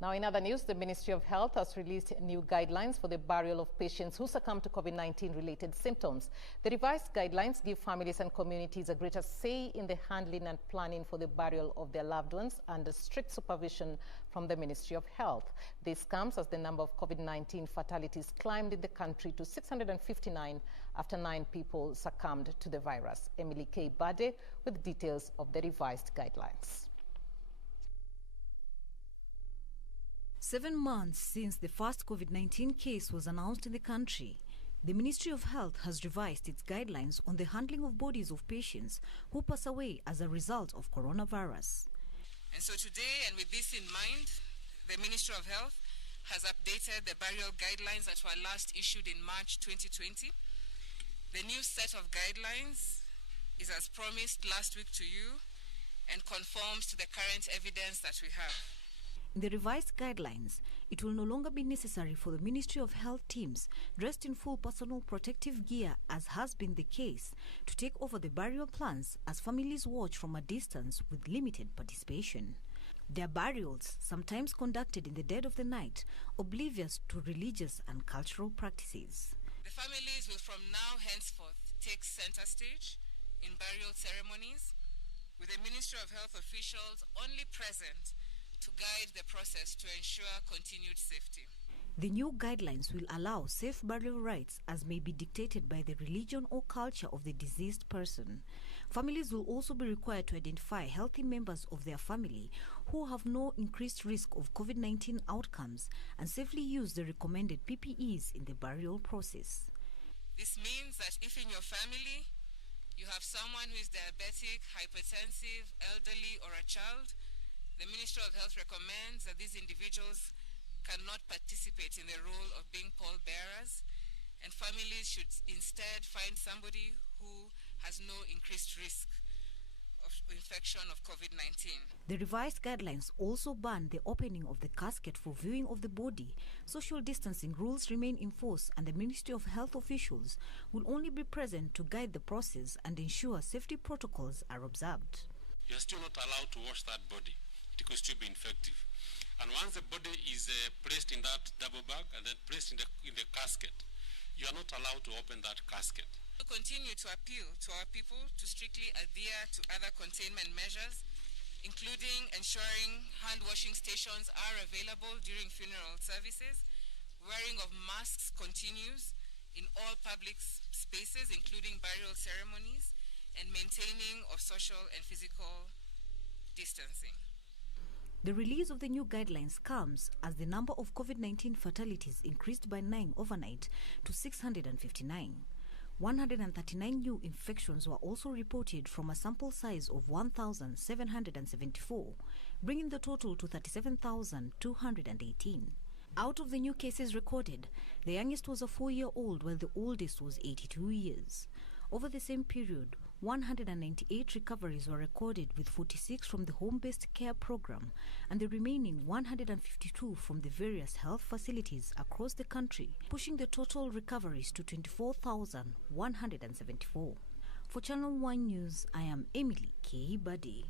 Now, in other news, the Ministry of Health has released new guidelines for the burial of patients who succumb to COVID-19 related symptoms. The revised guidelines give families and communities a greater say in the handling and planning for the burial of their loved ones under strict supervision from the Ministry of Health. This comes as the number of COVID-19 fatalities climbed in the country to 659 after 9 people succumbed to the virus. Emily K. Bade with details of the revised guidelines. 7 months since the first COVID-19 case was announced in the country, the Ministry of Health has revised its guidelines on the handling of bodies of patients who pass away as a result of coronavirus. And so today, and with this in mind, the Ministry of Health has updated the burial guidelines that were last issued in March 2020. The new set of guidelines is as promised last week to you and conforms to the current evidence that we have. In the revised guidelines, it will no longer be necessary for the Ministry of Health teams dressed in full personal protective gear, as has been the case, to take over the burial plans as families watch from a distance with limited participation. Their burials, sometimes conducted in the dead of the night, oblivious to religious and cultural practices. The families will from now henceforth take center stage in burial ceremonies, with the Ministry of Health officials only present to guide the process to ensure continued safety. The new guidelines will allow safe burial rites as may be dictated by the religion or culture of the deceased person. Families will also be required to identify healthy members of their family who have no increased risk of COVID-19 outcomes and safely use the recommended PPEs in the burial process. This means that if in your family you have someone who is diabetic, hypertensive, elderly, or a child, the Ministry of Health recommends that these individuals cannot participate in the role of being pallbearers, and families should instead find somebody who has no increased risk of infection of COVID-19. The revised guidelines also ban the opening of the casket for viewing of the body. Social distancing rules remain in force, and the Ministry of Health officials will only be present to guide the process and ensure safety protocols are observed. You are still not allowed to wash that body. It could still be infective. And once the body is placed in that double bag and then placed in the casket, you are not allowed to open that casket. We continue to appeal to our people to strictly adhere to other containment measures, including ensuring hand washing stations are available during funeral services, wearing of masks continues in all public spaces, including burial ceremonies, and maintaining of social and physical distancing. The release of the new guidelines comes as the number of COVID-19 fatalities increased by 9 overnight to 659. 139 new infections were also reported from a sample size of 1,774, bringing the total to 37,218. Out of the new cases recorded, the youngest was a 4-year-old while the oldest was 82 years. Over the same period, 198 recoveries were recorded, with 46 from the home-based care program and the remaining 152 from the various health facilities across the country, pushing the total recoveries to 24,174. For Channel 1 News, I am Emily K. Bade.